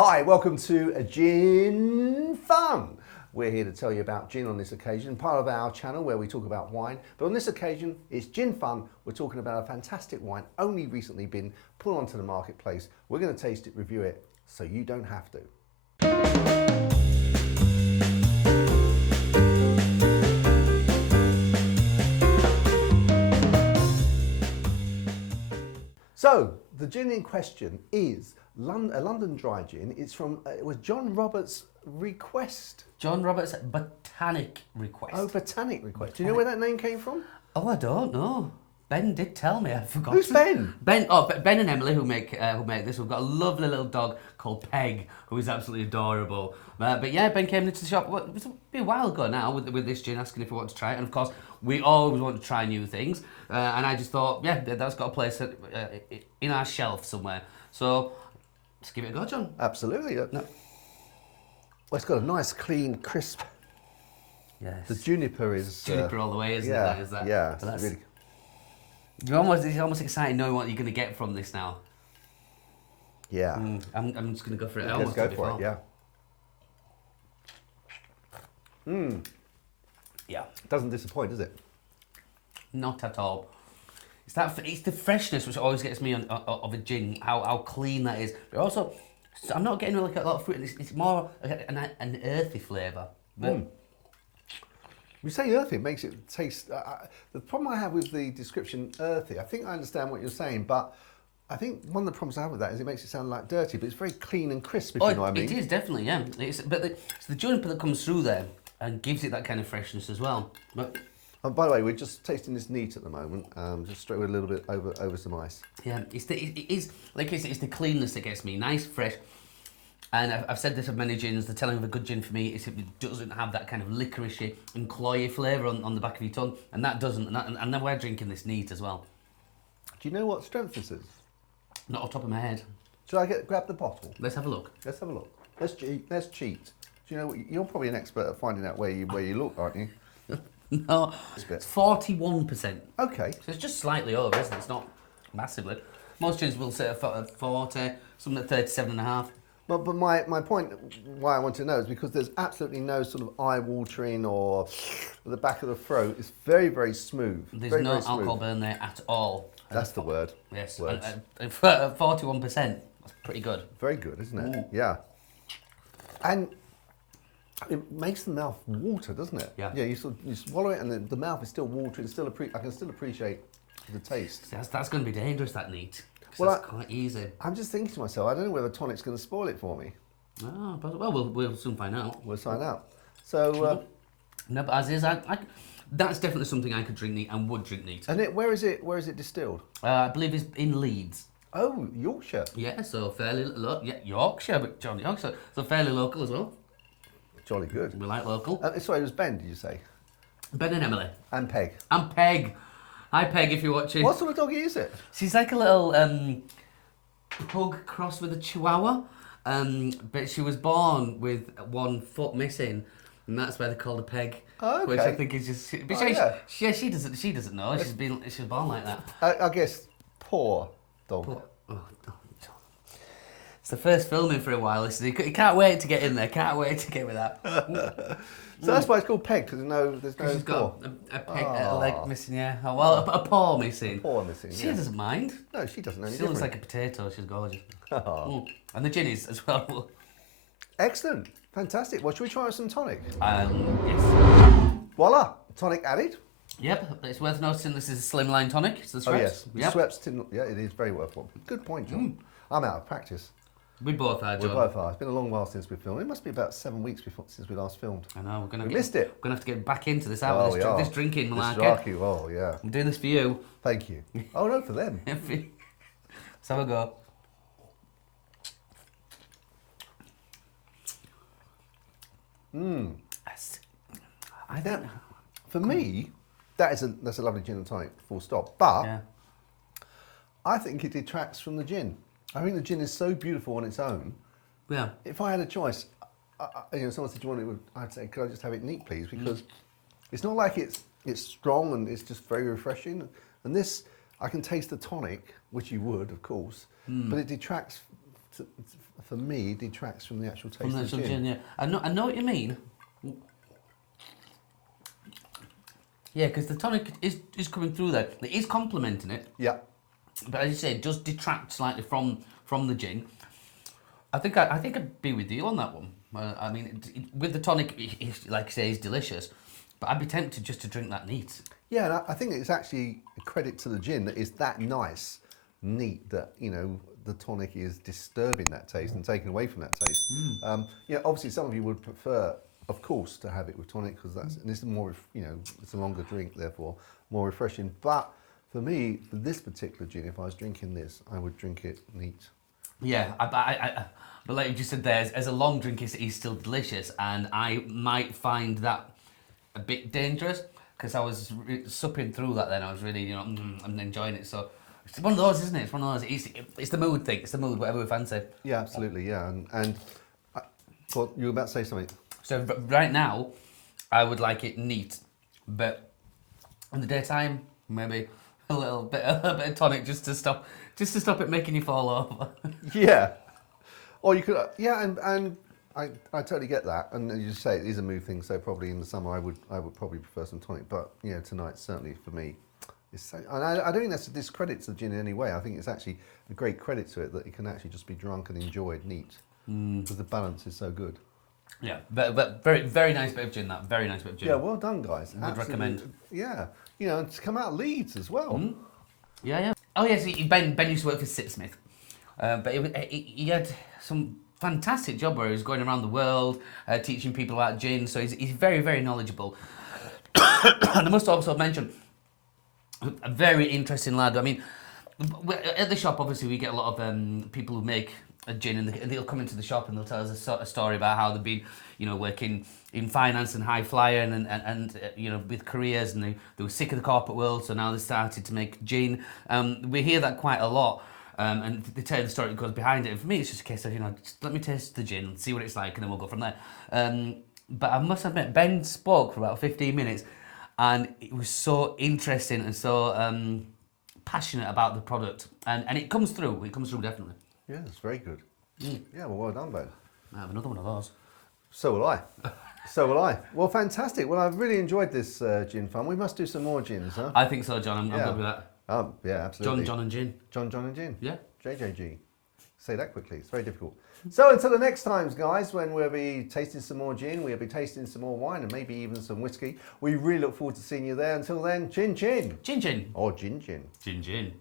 Hi, welcome to a Gin Fun. We're here to tell you about gin on this occasion, part of our channel where we talk about wine. But on this occasion, it's Gin Fun. We're talking about a fantastic wine only recently been put onto the marketplace. We're going to taste it, review it, so you don't have to. So, the gin in question is a London dry gin. It's from, it was John Roberts' request. John Roberts' Botanic request. Oh, Botanic request. Do you know where that name came from? Oh, I don't know. Ben did tell me. I forgot. Who's Ben? Ben and Emelie, who make this. We've got a lovely little dog called Peg, who is absolutely adorable. But yeah, Ben came into the shop. It was a while ago now with this gin, asking if we want to try it. And of course, we always want to try new things. And I just thought, yeah, that's got a place in our shelf somewhere. So let's give it a go, John. Absolutely. No. Well, it's got a nice, clean, crisp. Yes. The juniper is Juniper all the way, isn't yeah, it? Is that? Yeah. But that's, Really. it's almost exciting knowing what you're going to get from this now. Yeah. I'm just going to go for it. I Let's almost go did for it. before. Yeah. Yeah. Doesn't disappoint, does it? Not at all. It's the freshness which always gets me of a gin. How clean that is. But also, I'm not getting like a lot of fruit. It's more an earthy flavour. You say earthy, it makes it taste. The problem I have with the description earthy, I think I understand what you're saying, but I think one of the problems I have with that is it makes it sound like dirty, but it's very clean and crisp, if you know what I mean. It is, definitely, yeah. It's the juniper that comes through there and gives it that kind of freshness as well. But by the way, we're just tasting this neat at the moment, just straight with a little bit over some ice. yeah, it's the cleanness that gets me. Nice, fresh. And I've said this of many gins, the telling of a good gin for me is if it doesn't have that kind of licoricey and cloyy flavour on the back of your tongue, and that doesn't, and then we're drinking this neat as well. Do you know what strength this is? Not off the top of my head. Should I grab the bottle? Let's have a look. Let's have a look. Let's cheat. Do you know what, you're probably an expert at finding out where you look, aren't you? No, it's 41%. Okay. So it's just slightly over, isn't it? It's not massively. Most gins will sit at 40, some at 37.5. But my point, why I want to know, is because there's absolutely no sort of eye-watering or the back of the throat. It's very, very smooth. There's very, no very smooth. alcohol burn there at all. That's the word. Yes, Words. and 41%, that's pretty good. Very good, isn't it? Ooh. Yeah. And it makes the mouth water, doesn't it? Yeah. Yeah, you swallow it and the mouth is still watering. I can still appreciate the taste. That's going to be dangerous, that neat. Well, it's quite easy. I'm just thinking to myself, I don't know whether tonic's going to spoil it for me. Oh, but, well, we'll soon find out. We'll find out. So, No, but as is, that's definitely something I could drink neat and would drink neat. and where is it distilled? I believe it's in Leeds. Oh, Yorkshire. Yeah, so fairly Yorkshire, but John Yorkshire, so fairly local as well. Jolly good. We like local. Sorry, it was Ben, did you say? Ben and Emelie. And Peg. And Peg. Hi Peg, if you're watching. What sort of dog is it? She's like a little pug crossed with a chihuahua, but she was born with one foot missing, and that's why they called her Peg. Oh, okay. Which I think is just. But she doesn't know. She was born like that. I guess poor dog. Oh, it's the first filming for a while. Listen, you can't wait to get in there. Can't wait to get with that. So that's why it's called Peg, because there's no She's paw. got a leg missing, yeah. Oh, well, a paw missing. Paw missing. She yeah. doesn't mind. No, she doesn't know any She looks different. like a potato. She's gorgeous. Oh. And the gin is as well. Excellent. Fantastic. Well, should we try some tonic? Yes. Voila. Tonic added. Yep, but it's worth noticing this is a slimline tonic. It's the Oh, Schweppes. yes. The Yep. Schweppes tin. Yeah, it is very worthwhile. Good point, John. I'm out of practice. We both are, We John. both are. It's been a long while since we filmed. It must be about 7 weeks since we last filmed. I know, We missed it. We're going to have to get back into this we are. this drinking, This Malaka. Rocky, well, yeah. I'm doing this for you. Thank you. Oh, no, for them. Let's have a go. I think... For me, that's a lovely gin and tonic, full stop. But Yeah. I think it detracts from the gin. I think the gin is so beautiful on its own. Yeah. If I had a choice, someone said, "Do you want it?" I'd say, "Could I just have it neat, please?" Because it's not like it's strong and it's just very refreshing. And this, I can taste the tonic, which you would, of course, but it detracts for me, detracts from the actual taste From the of actual gin. gin, yeah. I know what you mean. Yeah, because the tonic is coming through there. It is complementing it, Yeah. but as you say, it does detract slightly from the gin. I think I'd be with you on that one. I mean, with the tonic, like you say, is delicious, but I'd be tempted just to drink that neat. Yeah, and I think it's actually a credit to the gin that it's that nice, neat, that, you know, the tonic is disturbing that taste and taking away from that taste. Yeah, obviously some of you would prefer, of course, to have it with tonic because that's, and it's more, you know, it's a longer drink, therefore more refreshing. But for me, for this particular gin, if I was drinking this, I would drink it neat. Yeah, but like you just said there, as a long drink, is still delicious, and I might find that a bit dangerous because I was supping through that. Then I was really, you know, I'm enjoying it. So it's one of those, isn't it? It's one of those. It's the mood thing. It's the mood, whatever we fancy. Yeah, absolutely. Yeah, and well, you were about to say something. So right now, I would like it neat, but in the daytime, maybe a little bit of tonic just to stop it making you fall over. Yeah. Or you could, yeah, and I totally get that. And as you say, it is a mood thing. So probably in the summer, I would probably prefer some tonic. But you know, tonight certainly for me, is so. And I don't think that's a discredit to the gin in any way. I think it's actually a great credit to it that it can actually just be drunk and enjoyed neat because the balance is so good. Yeah, but very very nice bit of gin. That very nice bit of gin. Yeah, well done, guys. Would recommend. Yeah, you know, and to come out of Leeds as well. Yeah. Oh yes, Ben used to work for Sipsmith, but he had some fantastic job where he was going around the world teaching people about gin. So he's very very knowledgeable. And I must also mention a very interesting lad. I mean, at the shop obviously we get a lot of people who make a gin, and they'll come into the shop and they'll tell us a story about how they've been, you know, working in finance and high flyer and you know, with careers, and they were sick of the corporate world, so now they started to make gin. We hear that quite a lot, and they tell the story that goes behind it. And for me, it's just a case of, you know, just let me taste the gin, see what it's like, and then we'll go from there. But I must admit, Ben spoke for about 15 minutes, and it was so interesting and so passionate about the product, and it comes through. It comes through definitely. Yeah, it's very good. Yeah, well done, Ben. I have another one of those. So will I. So will I. Well, fantastic. Well, I've really enjoyed this gin fun. We must do some more gins, huh? I think so, John. I'm Yeah. good with that. Yeah, absolutely. John and gin. John and gin. Yeah. JJG. Say that quickly. It's very difficult. So until the next times, guys, when we'll be tasting some more gin, we'll be tasting some more wine, and maybe even some whiskey. We really look forward to seeing you there. Until then, chin chin. Gin. Or gin gin. Gin.